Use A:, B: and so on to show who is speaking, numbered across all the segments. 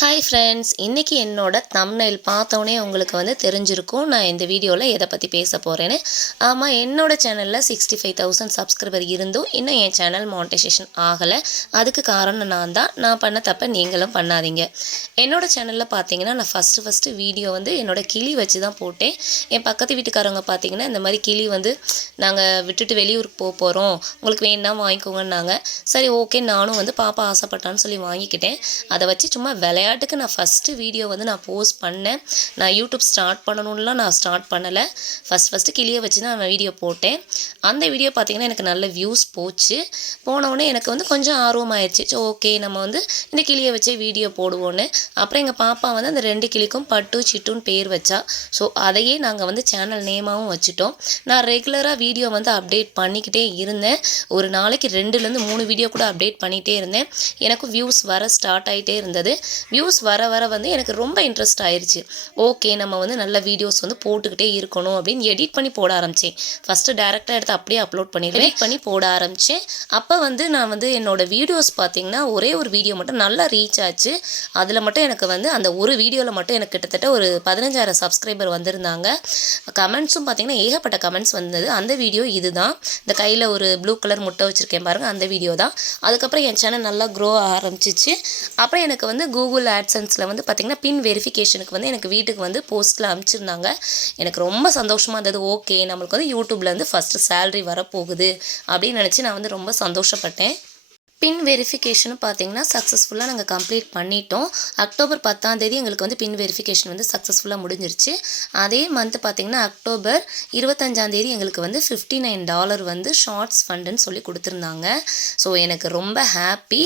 A: Hi friends இன்றைக்கி என்னோட thumbnail பார்த்தோன்னே உங்களுக்கு வந்து தெரிஞ்சிருக்கும். நான் இந்த வீடியோவில் எதை பற்றி பேச போகிறேன்னு ஆமாம் என்னோட சேனலில் சிக்ஸ்டி ஃபைவ் தௌசண்ட் சப்ஸ்கிரைபர் இருந்தும் இன்னும் என் சேனல் மானிட்டைசேஷன் ஆகலை. அதுக்கு காரணம் நான் தான். நான் பண்ண தப்பை நீங்களும் பண்ணாதீங்க. என்னோட சேனலில் பார்த்தீங்கன்னா நான் ஃபஸ்ட்டு ஃபஸ்ட்டு வீடியோ வந்து என்னோட கிளி வச்சு தான் போட்டேன். என் பக்கத்து வீட்டுக்காரவங்க பார்த்தீங்கன்னா இந்த மாதிரி கிளி வந்து நாங்கள் விட்டுட்டு வெளியூருக்கு போக போகிறோம் உங்களுக்கு வேணா வாங்கிக்கோங்கன்னாங்க. சரி ஓகே நானும் வந்து பாப்பா ஆசைப்பட்டான்னு சொல்லி வாங்கிக்கிட்டேன். அதை வச்சு சும்மா விளையாட்டுக்கு நான் ஃபஸ்ட்டு வீடியோ வந்து நான் போஸ்ட் பண்ணேன். நான் யூடியூப் ஸ்டார்ட் பண்ணணும்லாம் நான் ஸ்டார்ட் பண்ணலை. ஃபஸ்ட் ஃபஸ்ட்டு கிளியை வச்சு தான் நான் வீடியோ போட்டேன். அந்த வீடியோ பார்த்திங்கன்னா எனக்கு நல்ல வியூஸ் போச்சு. போனவுடனே எனக்கு வந்து கொஞ்சம் ஆர்வமாயிருச்சு. ஸோ ஓகே நம்ம வந்து இந்த கிளியை வச்சே வீடியோ போடுவோன்னு. அப்புறம் எங்கள் பாப்பா வந்து அந்த ரெண்டு கிளிக்கும் பட்டு சிட்டுன்னு பேர் வச்சா. ஸோ அதையே நாங்கள் வந்து சேனல் நேமாகவும் வச்சுட்டோம். நான் ரெகுலராக வீடியோ வந்து அப்டேட் பண்ணிக்கிட்டே இருந்தேன். ஒரு நாளைக்கு ரெண்டுலேருந்து மூணு வீடியோ கூட அப்டேட் பண்ணிகிட்டே இருந்தேன். எனக்கும் வியூஸ் வர ஸ்டார்ட் ஆகிட்டே இருந்தது. வியூஸ் வர வர வந்து எனக்கு ரொம்ப இன்ட்ரெஸ்ட் ஆயிடுச்சு ஓகே நம்ம வந்து நல்ல வீடியோஸ் வந்து போட்டுக்கிட்டே இருக்கணும் அப்படின்னு எடிட் பண்ணி போட ஆரம்பித்தேன் ஃபஸ்ட்டு டேரெக்டாக எடுத்து அப்படியே அப்லோட் பண்ணி எடிட் பண்ணி போட ஆரம்பித்தேன் அப்போ வந்து நான் வந்து என்னோடய வீடியோஸ் பார்த்திங்கன்னா ஒரே ஒரு வீடியோ மட்டும் நல்லா ரீச் ஆச்சு. அதில் மட்டும் எனக்கு வந்து அந்த ஒரு வீடியோவில் மட்டும் எனக்கு கிட்டத்தட்ட ஒரு பதினஞ்சாயிரம் சப்ஸ்கிரைபர் வந்திருந்தாங்க. கமெண்ட்ஸும் பார்த்தீங்கன்னா ஏகப்பட்ட கமெண்ட்ஸ் வந்தது. அந்த வீடியோ இதுதான். இந்த கையில் ஒரு ப்ளூ கலர் முட்டை வச்சுருக்கேன் பாருங்கள் அந்த வீடியோ தான். அதுக்கப்புறம் என் சேனல் நல்லா க்ரோ ஆரம்பிச்சிச்சு. அப்புறம் எனக்கு வந்து கூகுள் ஆட்சன்ஸில் வந்து பார்த்திங்கன்னா பின் வெரிஃபிகேஷனுக்கு வந்து எனக்கு வீட்டுக்கு வந்து போஸ்ட்டில் அனுப்பிச்சிருந்தாங்க. எனக்கு ரொம்ப சந்தோஷமாக இருந்தது. ஓகே நம்மளுக்கு வந்து யூடியூப்லேருந்து ஃபஸ்ட்டு சேல்ரி வரப்போகுது அப்படின்னு நினச்சி நான் வந்து ரொம்ப சந்தோஷப்பட்டேன். பின் வெரிஃபிகேஷனும் பார்த்தீங்கன்னா சக்ஸஸ்ஃபுல்லாக நாங்கள் கம்ப்ளீட் பண்ணிட்டோம். அக்டோபர் பத்தாந்தேதி எங்களுக்கு வந்து பின் வெரிஃபிகேஷன் வந்து சக்ஸஸ்ஃபுல்லாக முடிஞ்சிருச்சு. அதே மந்த் பார்த்தீங்கன்னா அக்டோபர் இருபத்தஞ்சாந்தேதி எங்களுக்கு வந்து ஃபிஃப்டி நைன் டாலர் வந்து ஷார்ட்ஸ் ஃபண்டுன்னு சொல்லி கொடுத்துருந்தாங்க. ஸோ எனக்கு ரொம்ப ஹாப்பி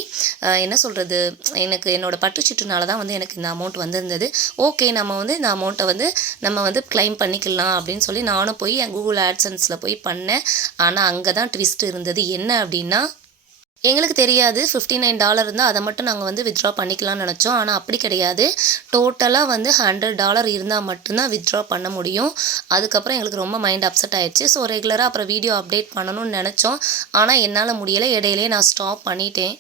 A: என்ன சொல்கிறது எனக்கு என்னோடய பட்டுச்சீட்டுனால தான் வந்து எனக்கு இந்த அமௌண்ட் வந்திருந்தது. ஓகே நம்ம வந்து இந்த அமௌண்ட்டை வந்து நம்ம வந்து க்ளைம் பண்ணிக்கலாம் அப்படின்னு சொல்லி நானும் போய் என் கூகுள் ஆட்சன்ஸில் போய் பண்ணேன். ஆனால் அங்கே தான் ட்விஸ்ட் இருந்தது. என்ன அப்படின்னா எங்களுக்கு தெரியாது. ஃபிஃப்டி நைன் டாலர் இருந்தால் அதை மட்டும் நாங்கள் வந்து வித்ட்ரா பண்ணிக்கலாம்னு நினச்சோம். ஆனால் அப்படி கிடையாது. டோட்டலாக வந்து ஹண்ட்ரட் டாலர் இருந்தால் மட்டும்தான் வித்ட்ரா பண்ண முடியும். அதுக்கப்புறம் எங்களுக்கு ரொம்ப மைண்ட் அப்செட் ஆயிடுச்சு. ஸோ ரெகுலராக அப்புறம் வீடியோ அப்டேட் பண்ணணும்னு நினச்சோம். ஆனால் என்னால் முடியலை. இடையிலே நான் ஸ்டாப் பண்ணிட்டேன்.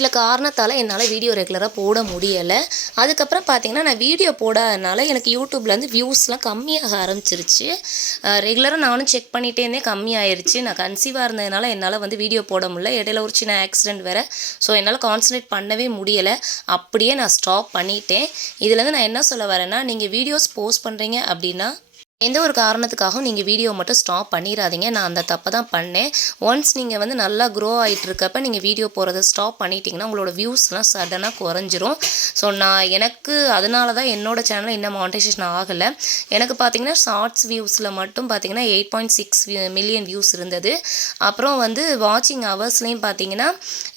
A: சில காரணத்தால் என்னால் வீடியோ ரெகுலராக போட முடியலை. அதுக்கப்புறம் பார்த்தீங்கன்னா நான் வீடியோ போடாதனால எனக்கு யூடியூப்லேருந்து வியூஸ்லாம் கம்மியாக ஆரம்பிச்சிருச்சு. ரெகுலராக நானும் செக் பண்ணிகிட்டே இருந்தேன் கம்மியாயிருச்சு. நான் கன்சீவாக இருந்ததுனால என்னால் வந்து வீடியோ போட முடியல. இடையில ஒரு சின்ன ஆக்சிடென்ட் வேறு. ஸோ என்னால் கான்சன்ட்ரேட் பண்ணவே முடியலை. அப்படியே நான் ஸ்டாப் பண்ணிட்டேன். இதுலேருந்து நான் என்ன சொல்ல வரேன்னா நீங்கள் வீடியோஸ் போஸ்ட் பண்ணுறீங்க அப்படின்னா எந்த ஒரு காரணத்துக்காகவும் நீங்கள் வீடியோ மட்டும் ஸ்டாப் பண்ணிடாதீங்க நான் அந்த தப்பை தான் பண்ணேன். ஒன்ஸ் நீங்கள் வந்து நல்லா க்ரோ ஆகிட்டு இருக்கப்ப நீங்கள் வீடியோ போகிறத ஸ்டாப் பண்ணிட்டீங்கன்னா உங்களோட வியூஸ்லாம் சடனாக குறைஞ்சிரும். ஸோ நான் எனக்கு அதனால தான் என்னோடய சேனல் இன்னும் மானிட்டைசேஷன் ஆகலை. எனக்கு பார்த்தீங்கன்னா ஷார்ட்ஸ் வியூஸில் மட்டும் பார்த்தீங்கன்னா eight point six million views இருந்தது. அப்புறம் வந்து வாட்சிங் ஹவர்ஸ்லேயும் பார்த்தீங்கன்னா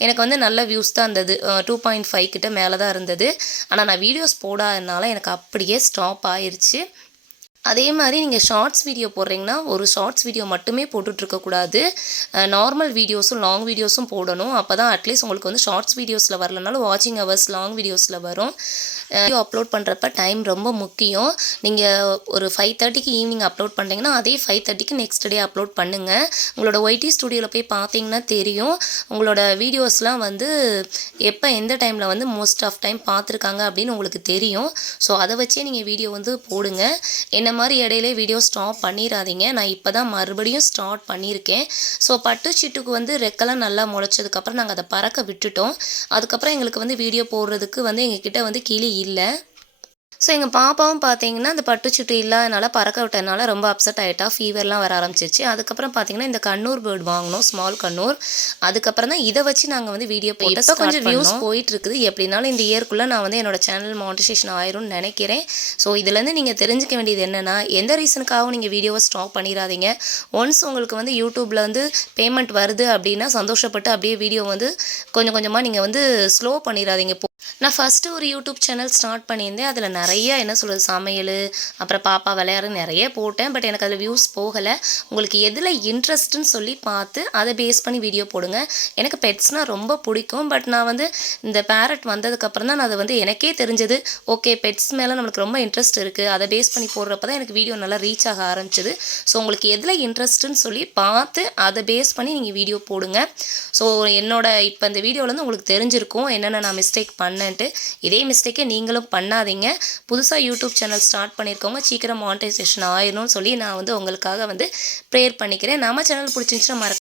A: எனக்கு வந்து நல்ல வியூஸ் தான் இருந்தது. டூ பாயிண்ட் ஃபைவ் கிட்ட மேலே தான் இருந்தது. ஆனால் நான் வீடியோஸ் போடாதனால எனக்கு அப்படியே ஸ்டாப் ஆயிடுச்சு அதே மாதிரி நீங்கள் ஷார்ட்ஸ் வீடியோ போடுறீங்கன்னா ஒரு ஷார்ட்ஸ் வீடியோ மட்டுமே போட்டுட்ருக்கக்கூடாது நார்மல் வீடியோஸும் லாங் வீடியோஸும் போடணும். அப்போ தான் அட்லீஸ்ட் உங்களுக்கு வந்து ஷார்ட்ஸ் வீடியோஸில் வரலனாலும் வாட்சிங் ஹவர்ஸ் லாங் வீடியோஸில் வரும். வீடியோ அப்லோட் பண்ணுறப்ப டைம் ரொம்ப முக்கியம். நீங்கள் ஒரு ஃபைவ் தேர்ட்டிக்கு ஈவினிங் அப்லோட் பண்ணுறீங்கன்னா அதே ஃபைவ் தேர்ட்டிக்கு நெக்ஸ்ட் டே அப்லோட் பண்ணுங்கள் உங்களோட ஒய்டி ஸ்டுடியோவில் போய் பார்த்தீங்கன்னா தெரியும். உங்களோட வீடியோஸ்லாம் வந்து எப்போ எந்த டைமில் வந்து மோஸ்ட் ஆஃப் டைம் பார்த்துருக்காங்க அப்படின்னு உங்களுக்கு தெரியும். ஸோ அதை வச்சே நீங்கள் வீடியோ வந்து போடுங்க. என்ன மாதிரி இடையிலே வீடியோ ஸ்டாப் பண்ணிடாதீங்க நான் இப்போ தான் மறுபடியும் ஸ்டார்ட் பண்ணியிருக்கேன் ஸோ பட்டு சீட்டுக்கு வந்து ரெக்கெல்லாம் நல்லா முளைச்சதுக்கப்புறம் நாங்கள் அதை பறக்க விட்டுட்டோம். அதுக்கப்புறம் எங்களுக்கு வந்து வீடியோ போடுறதுக்கு வந்து எங்ககிட்ட வந்து கீழே இல்லை. ஸோ எங்கள் பாப்பாவும் பார்த்தீங்கன்னா அந்த பட்டுச்சுட்டு இல்லாதனால பறக்க விட்டதுனால ரொம்ப அப்செட் ஆகிட்டா ஃபீவர்லாம் வர ஆரம்பிச்சிச்சு அதுக்கப்புறம் பார்த்தீங்கன்னா இந்த கண்ணூர் பேர்டு வாங்கினோம். ஸ்மால் கண்ணூர். அதுக்கப்புறம் தான் இதை வச்சு நாங்கள் வந்து வீடியோ போட்டு கொஞ்சம் வியூஸ் போயிட்டு இருக்குது எப்படினாலும் இந்த இயர்க்குள்ளே நான் வந்து என்னோட சேனல் மானிட்டைசேஷன் ஆயிரும்னு நினைக்கிறேன். ஸோ இதுலேருந்து நீங்கள் தெரிஞ்சுக்க வேண்டியது என்னென்னா எந்த ரீசனுக்காகவும் நீங்கள் வீடியோவை ஸ்டாப் பண்ணிடாதீங்க. ஒன்ஸ் உங்களுக்கு வந்து யூடியூப்பில் வந்து பேமெண்ட் வருது அப்படின்னா சந்தோஷப்பட்டு அப்படியே வீடியோ வந்து கொஞ்சம் கொஞ்சமாக நீங்கள் வந்து ஸ்லோ பண்ணிடாதீங்க. நான் ஃபஸ்ட்டு ஒரு யூடியூப் சேனல் ஸ்டார்ட் பண்ணியிருந்தேன். அதில் நிறைய என்ன சொல்கிறது சமையல் அப்புறம் பாப்பா விளையாட நிறைய போட்டேன். பட் எனக்கு அதில் வியூஸ் போகலை. உங்களுக்கு எதில் இன்ட்ரெஸ்ட்டுன்னு சொல்லி பார்த்து அதை பேஸ் பண்ணி வீடியோ போடுங்க. எனக்கு பெட்ஸ்னால் ரொம்ப பிடிக்கும். பட் நான் வந்து இந்த பேரட் வந்ததுக்கப்புறம் தான் நான் அதை வந்து எனக்கே தெரிஞ்சது. ஓகே பெட்ஸ் மேலே நம்மளுக்கு ரொம்ப இன்ட்ரெஸ்ட் இருக்குது அதை பேஸ் பண்ணி போடுறப்ப தான் எனக்கு வீடியோ நல்லா ரீச் ஆக ஆரம்பிச்சிது. ஸோ உங்களுக்கு எதில் இன்ட்ரெஸ்ட்டுன்னு சொல்லி பார்த்து அதை பேஸ் பண்ணி நீங்கள் வீடியோ போடுங்க. ஸோ என்னோட இப்போ இந்த வீடியோவில் வந்து உங்களுக்கு தெரிஞ்சிருக்கும் என்னென்ன நான் மிஸ்டேக் பண்ண பண்ணேன்ட்டு இதே மிஸ்டேக்கை நீங்களும் பண்ணாதீங்க. புதுசாக யூடியூப் சேனல் ஸ்டார்ட் பண்ணியிருக்கவங்க சீக்கிரம் மானிட்டைசேஷன் ஆயிடணும்னு சொல்லி நான் வந்து உங்களுக்காக வந்து ப்ரேயர் பண்ணிக்கிறேன். நம்ம சேனல் பிடிச்சிருந்துச்சுன்னா மறக்க